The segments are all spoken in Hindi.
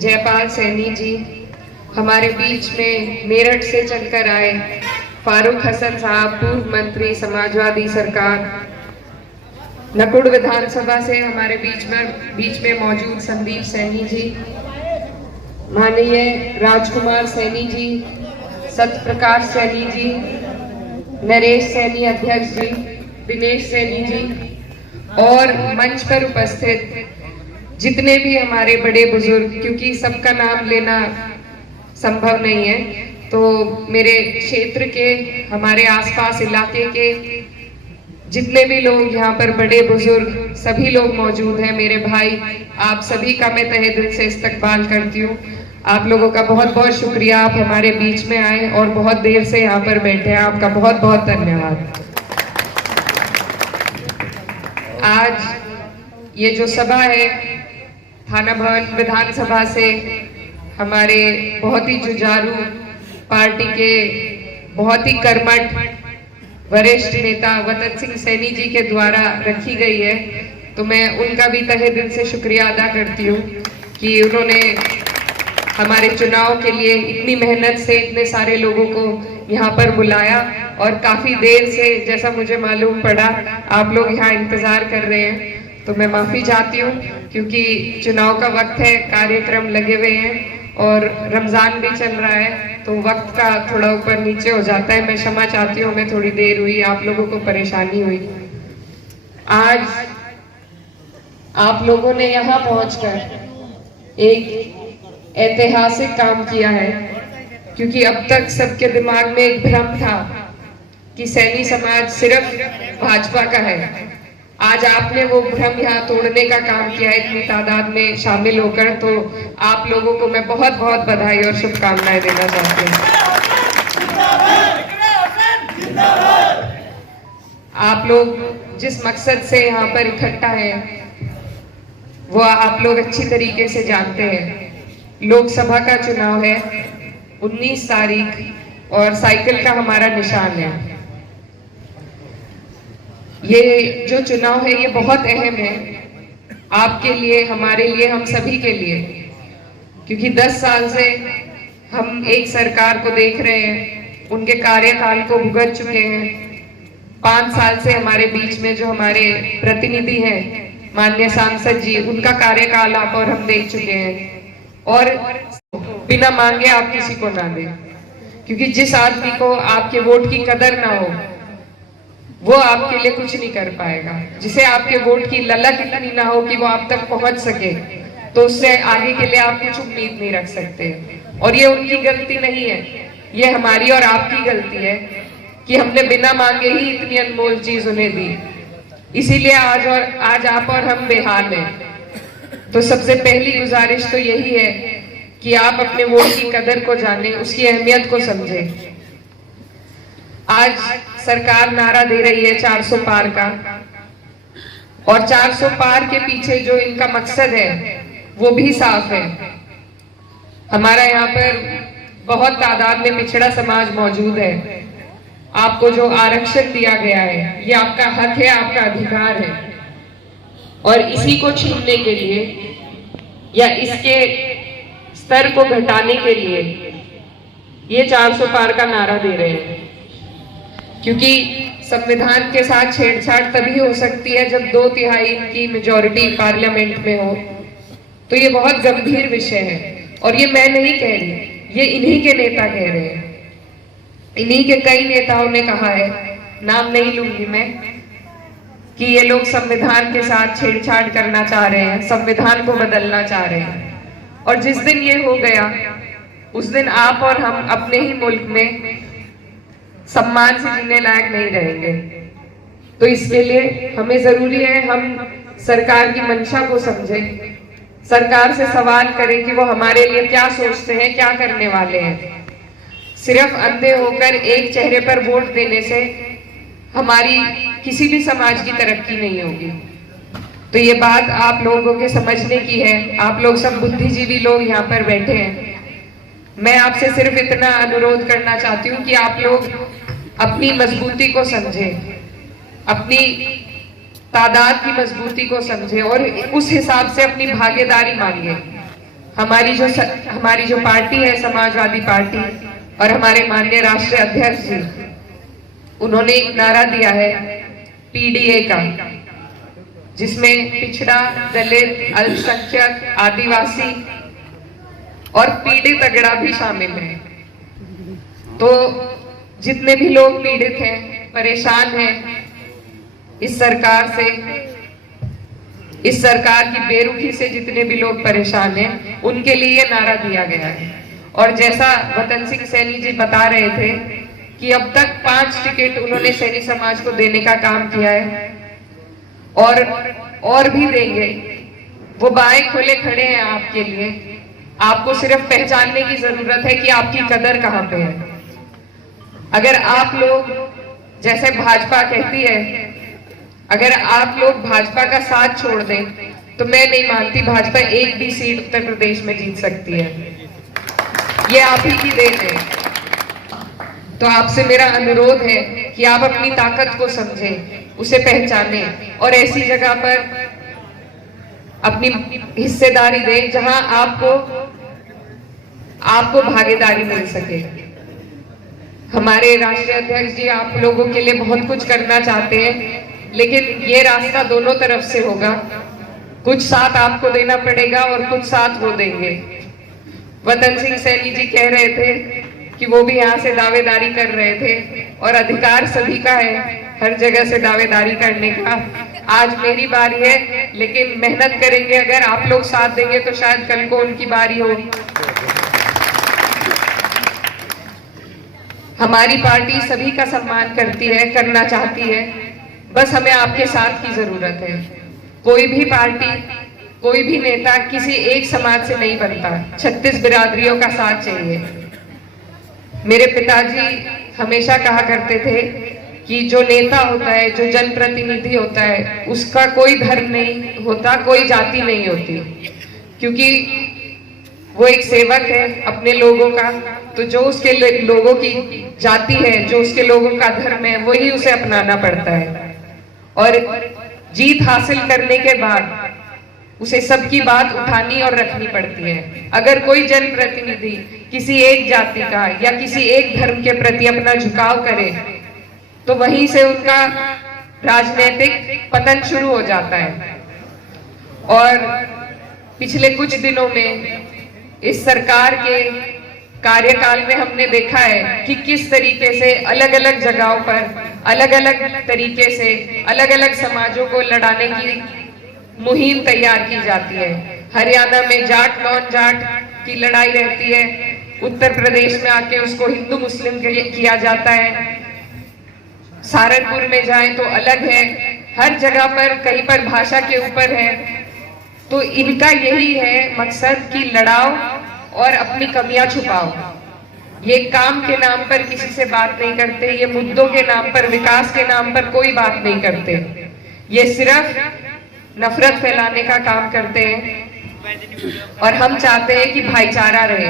जयपाल सैनी जी हमारे बीच में मेरठ से चलकर आए, फारूक हसन साहब पूर्व मंत्री समाजवादी सरकार, नकुड़ विधानसभा से हमारे बीच में मौजूद संदीप सैनी जी, माननीय राजकुमार सैनी जी, सत्यप्रकाश सैनी जी, नरेश सैनी अध्यक्ष जी, दिनेश सैनी जी और मंच पर उपस्थित जितने भी हमारे बड़े बुजुर्ग, क्योंकि सबका नाम लेना संभव नहीं है, तो मेरे क्षेत्र के हमारे आसपास इलाके के जितने भी लोग यहाँ पर बड़े बुजुर्ग सभी लोग मौजूद हैं, मेरे भाई, आप सभी का मैं तहे दिल से इस्तकबाल करती हूँ। आप लोगों का बहुत बहुत शुक्रिया, आप हमारे बीच में आए और बहुत देर से यहाँ पर बैठे हैं, आपका बहुत बहुत धन्यवाद। आज ये जो सभा है थाना भवन विधानसभा से हमारे बहुत ही जुझारू पार्टी के बहुत ही कर्मठ वरिष्ठ नेता वतन सिंह सैनी जी के द्वारा रखी गई है, तो मैं उनका भी तहे दिल से शुक्रिया अदा करती हूँ कि उन्होंने हमारे चुनाव के लिए इतनी मेहनत से इतने सारे लोगों को यहाँ पर बुलाया और काफी देर से, जैसा मुझे मालूम पड़ा, आप लोग यहाँ इंतजार कर रहे हैं, तो मैं माफी चाहती हूँ क्योंकि चुनाव का वक्त है, कार्यक्रम लगे हुए हैं और रमजान भी चल रहा है, तो वक्त का थोड़ा ऊपर नीचे हो जाता है। मैं क्षमा चाहती हूँ, मैं थोड़ी देर हुई, आप लोगों को परेशानी हुई। आज आप लोगों ने यहाँ पहुंचकर एक ऐतिहासिक काम किया है, क्योंकि अब तक सबके दिमाग में एक भ्रम था कि सैनी समाज सिर्फ भाजपा का है। आज आपने वो भ्रम यहाँ तोड़ने का काम किया है इतनी तादाद में शामिल होकर, तो आप लोगों को मैं बहुत बहुत बधाई और शुभकामनाएं देना चाहती हूँ। आप लोग जिस मकसद से यहाँ पर इकट्ठा है वो आप लोग अच्छी तरीके से जानते हैं। लोकसभा का चुनाव है 19 तारीख और साइकिल का हमारा निशान है। ये जो चुनाव है ये बहुत अहम है आपके लिए, हमारे लिए, हम सभी के लिए, क्योंकि 10 साल से हम एक सरकार को देख रहे हैं, उनके कार्यकाल को भुगत चुके हैं। 5 साल से हमारे बीच में जो हमारे प्रतिनिधि हैं माननीय सांसद जी, उनका कार्यकाल आप और हम देख चुके हैं और बिना मांगे आप किसी को ना दें, क्योंकि जिस आदमी को आपके वोट की कदर ना हो वो आपके लिए कुछ नहीं कर पाएगा। जिसे आपके वोट की ललक इतनी ना हो कि वो आप तक पहुंच सके, तो उससे आगे के लिए आप कुछ उम्मीद नहीं रख सकते। और ये उनकी गलती नहीं है, ये हमारी और आपकी गलती है कि हमने बिना मांगे ही इतनी अनमोल चीज उन्हें दी। इसीलिए आज आप और हम बेहाल हैं। तो सबसे पहली गुजारिश तो यही है कि आप अपने वोट की कदर को जानें, उसकी अहमियत को समझें। आज सरकार नारा दे रही है 400 पार का, और 400 पार के पीछे जो इनका मकसद है वो भी साफ है। हमारा यहाँ पर बहुत तादाद में पिछड़ा समाज मौजूद है। आपको जो आरक्षण दिया गया है ये आपका हक है, आपका अधिकार है, और इसी को छीनने के लिए या इसके स्तर को घटाने के लिए ये 400 पार का नारा दे रहे हैं। क्योंकि संविधान के साथ छेड़छाड़ तभी हो सकती है जब 2/3 की मेजॉरिटी पार्लियामेंट में हो, तो ये बहुत गंभीर विषय है। और ये मैं नहीं कह रही, ये इन्हीं के नेता कह रहे हैं। इन्हीं के कई नेताओं ने कहा है, नाम नहीं लूंगी मैं, कि ये लोग संविधान के साथ छेड़छाड़ करना चाह रहे हैं, संविधान को बदलना चाह रहे हैं। और जिस दिन ये हो गया उस दिन आप और हम अपने ही मुल्क में सम्मान से जीने लायक नहीं रहेंगे। तो इसके लिए हमें जरूरी है हम सरकार की मंशा को समझें, सरकार से सवाल करें कि वो हमारे लिए क्या सोचते हैं, क्या करने वाले हैं। सिर्फ अंधे होकर एक चेहरे पर वोट देने से हमारी किसी भी समाज की तरक्की नहीं होगी। तो ये बात आप लोगों के समझने की है। आप लोग सब बुद्धिजीवी लोग यहाँ पर बैठे हैं। मैं आपसे सिर्फ इतना अनुरोध करना चाहती हूँ कि आप लोग अपनी मजबूती को समझे, अपनी तादाद की मजबूती को समझे और उस हिसाब से अपनी भागीदारी मांगे। हमारी जो पार्टी है समाजवादी पार्टी और हमारे माननीय राष्ट्रीय अध्यक्ष जी, उन्होंने एक नारा दिया है पीडीए का, जिसमें पिछड़ा, दलित, अल्पसंख्यक, आदिवासी और पीड़ित अगड़ा भी शामिल है। तो जितने भी लोग पीड़ित हैं, परेशान हैं इस सरकार से, इस सरकार की बेरुखी से जितने भी लोग परेशान हैं, उनके लिए ये नारा दिया गया है। और जैसा वतन सिंह सैनी जी बता रहे थे कि अब तक 5 टिकट उन्होंने सैनी समाज को देने का काम किया है और भी देंगे। वो बाएं खोले खड़े हैं आपके लिए। आपको सिर्फ पहचानने की जरूरत है कि आपकी कदर कहां पे है। अगर आप लोग, जैसे भाजपा कहती है, अगर आप लोग भाजपा का साथ छोड़ दें तो मैं नहीं मानती भाजपा एक भी सीट उत्तर प्रदेश में जीत सकती है। ये आप ही की देन है। तो आपसे मेरा अनुरोध है कि आप अपनी ताकत को समझें, उसे पहचानें और ऐसी जगह पर अपनी हिस्सेदारी दें जहां आपको भागीदारी मिल सके। हमारे राष्ट्रीय अध्यक्ष जी आप लोगों के लिए बहुत कुछ करना चाहते हैं, लेकिन ये रास्ता दोनों तरफ से होगा। कुछ साथ आपको देना पड़ेगा और कुछ साथ वो देंगे। वतन सिंह सैनी जी कह रहे थे कि वो भी यहाँ से दावेदारी कर रहे थे और अधिकार सभी का है हर जगह से दावेदारी करने का। आज मेरी बारी है, लेकिन मेहनत करेंगे, अगर आप लोग साथ देंगे तो शायद कल को उनकी बारी हो। हमारी पार्टी सभी का सम्मान करती है, करना चाहती है, बस हमें आपके साथ की जरूरत है। कोई भी पार्टी, कोई भी नेता किसी एक समाज से नहीं बनता, 36 बिरादरियों का साथ चाहिए। मेरे पिताजी हमेशा कहा करते थे कि जो नेता होता है, जो जनप्रतिनिधि होता है, उसका कोई धर्म नहीं होता, कोई जाति नहीं होती, क्योंकि वो एक सेवक है अपने लोगों का। तो जो उसके लोगों की जाति है, जो उसके लोगों का धर्म है, वही उसे अपनाना पड़ता है। और जीत हासिल करने के बाद उसे सबकी बात उठानी और रखनी पड़ती है। अगर कोई जनप्रतिनिधि किसी एक जाति का या किसी एक धर्म के प्रति अपना झुकाव करे तो वहीं से उनका राजनीतिक पतन शुरू हो जाता है। और पिछले कुछ दिनों में इस सरकार के कार्यकाल में हमने देखा है कि किस तरीके से अलग अलग जगहों पर अलग अलग तरीके से अलग अलग समाजों को लड़ाने की मुहिम तैयार की जाती है। हरियाणा में जाट नॉन जाट की लड़ाई रहती है, उत्तर प्रदेश में आके उसको हिंदू मुस्लिम किया जाता है, सहारनपुर में जाएं तो अलग है, हर जगह पर कहीं पर भाषा के ऊपर है। तो इनका यही है मकसद कि लड़ाओ और अपनी कमियां छुपाओ। ये काम के नाम पर किसी से बात नहीं करते, ये मुद्दों के नाम पर, विकास के नाम पर कोई बात नहीं करते, ये सिर्फ नफरत फैलाने का काम करते हैं। और हम चाहते हैं कि भाईचारा रहे,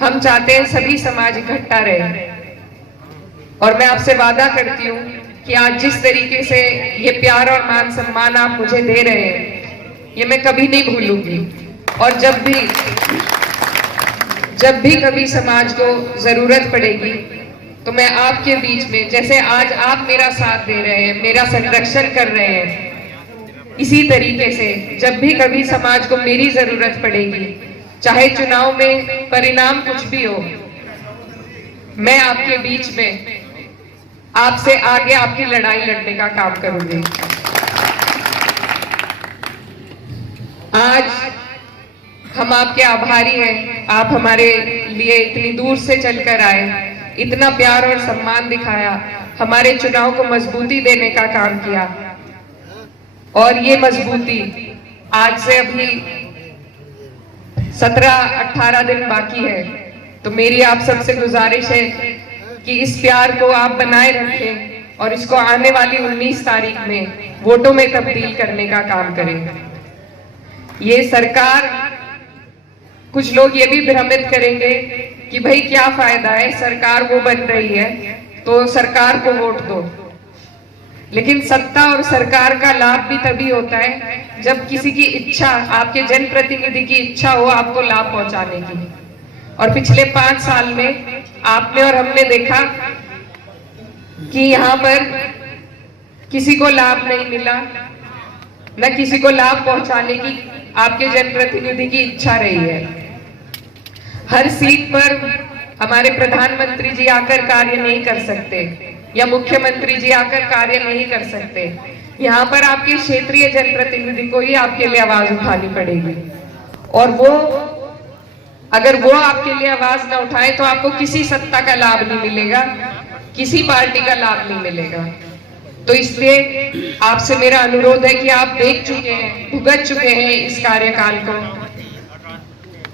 हम चाहते हैं सभी समाज इकट्ठा रहे। और मैं आपसे वादा करती हूँ कि आज जिस तरीके से ये प्यार और मान सम्मान आप मुझे दे रहे हैं, ये मैं कभी नहीं भूलूंगी। और जब भी कभी समाज को जरूरत पड़ेगी तो मैं आपके बीच में, जैसे आज आप मेरा साथ दे रहे हैं, मेरा संरक्षण कर रहे हैं, इसी तरीके से जब भी कभी समाज को मेरी जरूरत पड़ेगी, चाहे चुनाव में परिणाम कुछ भी हो, मैं आपके बीच में आपसे आगे आपकी लड़ाई लड़ने का काम करूंगी। आज हम आपके आभारी हैं, आप हमारे लिए इतनी दूर से चलकर आए, इतना प्यार और सम्मान दिखाया, हमारे चुनाव को मजबूती देने का काम किया। और ये मजबूती आज से अभी 17-18 दिन बाकी है, तो मेरी आप सबसे गुजारिश है कि इस प्यार को आप बनाए रखें और इसको आने वाली 19 तारीख में वोटों में तब्दील करने का काम करें। ये सरकार, कुछ लोग ये भी भ्रमित करेंगे कि भाई क्या फायदा है, सरकार वो बन रही है तो सरकार को वोट दो। लेकिन सत्ता और सरकार का लाभ भी तभी होता है जब किसी की इच्छा, आपके जनप्रतिनिधि की इच्छा हो आपको लाभ पहुंचाने की। और पिछले 5 साल में आपने और हमने देखा कि यहाँ पर किसी को लाभ नहीं मिला, न किसी को लाभ पहुंचाने की आपके जनप्रतिनिधि की इच्छा रही है। हर सीट पर हमारे प्रधानमंत्री जी आकर कार्य नहीं कर सकते या मुख्यमंत्री जी आकर कार्य नहीं कर सकते। यहाँ पर आपके क्षेत्रीय जनप्रतिनिधि को ही आपके लिए आवाज उठानी पड़ेगी, और वो अगर वो आपके लिए आवाज ना उठाए तो आपको किसी सत्ता का लाभ नहीं मिलेगा, किसी पार्टी का लाभ नहीं मिलेगा। तो इसलिए आपसे मेरा अनुरोध है कि आप देख चुके हैं, भुगत चुके हैं इस कार्यकाल को,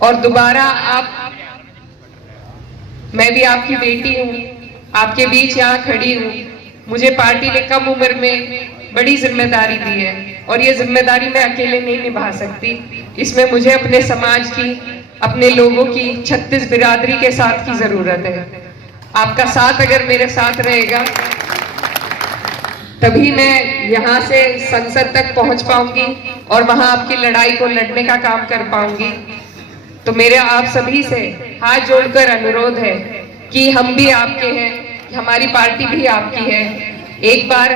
और दोबारा आप, मैं भी आपकी बेटी हूँ, आपके बीच यहाँ खड़ी हूँ। मुझे पार्टी ने कम उम्र में बड़ी जिम्मेदारी दी है, और ये जिम्मेदारी मैं अकेले नहीं निभा सकती। इसमें मुझे अपने समाज की, अपने लोगों की, 36 बिरादरी के साथ की जरूरत है। आपका साथ अगर मेरे साथ रहेगा तभी मैं यहाँ से संसद तक पहुंच पाऊंगी और वहां आपकी लड़ाई को लड़ने का काम कर पाऊंगी। तो मेरे आप सभी से हाथ जोड़कर अनुरोध है कि हम भी आपके हैं, हमारी पार्टी भी आपकी है। एक बार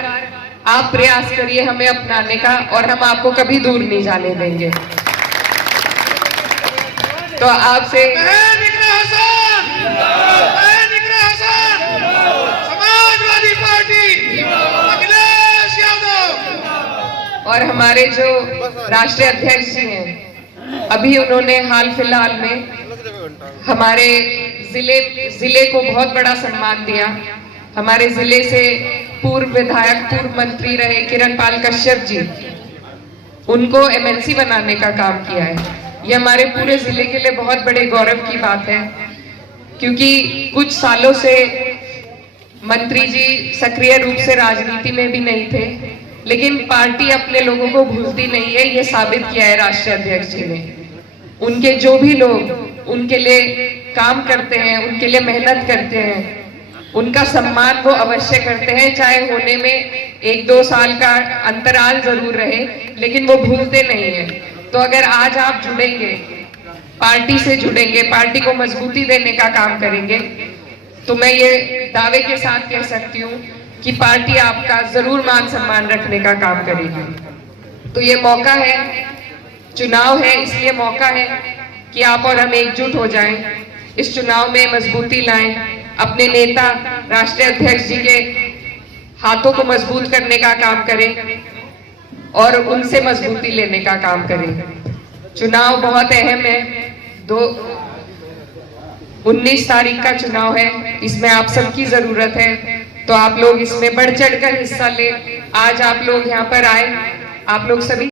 आप प्रयास करिए हमें अपनाने का, और हम आपको कभी दूर नहीं जाने देंगे। तो आपसे समाजवादी पार्टी अखिलेश यादव और हमारे जो राष्ट्रीय अध्यक्ष जी हैं, अभी उन्होंने हाल फिलहाल में हमारे जिले को बहुत बड़ा सम्मान दिया। हमारे जिले से पूर्व विधायक, पूर्व मंत्री रहे किरणपाल कश्यप जी, उनको एमएलसी बनाने का काम किया है। ये हमारे पूरे जिले के लिए बहुत बड़े गौरव की बात है, क्योंकि कुछ सालों से मंत्री जी सक्रिय रूप से राजनीति में भी नहीं थे, लेकिन पार्टी अपने लोगों को भूलती नहीं है, ये साबित किया है राष्ट्रीय अध्यक्ष जी ने। उनके जो भी लोग उनके लिए काम करते हैं, उनके लिए मेहनत करते हैं, उनका सम्मान वो अवश्य करते हैं, चाहे होने में 1-2 साल का अंतराल जरूर रहे, लेकिन वो भूलते नहीं है। तो अगर आज आप जुड़ेंगे, पार्टी से जुड़ेंगे, पार्टी को मजबूती देने का काम करेंगे, तो मैं ये दावे के साथ कह सकती हूँ कि पार्टी आपका जरूर मान सम्मान रखने का काम करेगी। तो ये मौका है, चुनाव है, इसलिए मौका है कि आप और हम एकजुट हो जाएं, इस चुनाव में मजबूती लाएं, अपने नेता राष्ट्रीय अध्यक्ष जी के हाथों को मजबूत करने का काम करें और उनसे मजबूती लेने का काम करें। चुनाव बहुत अहम है, 19 तारीख का चुनाव है, इसमें आप सबकी जरूरत है। तो आप लोग इसमें बढ़ चढ़कर हिस्सा लें। आज आप लोग यहाँ पर आए, आप लोग सभी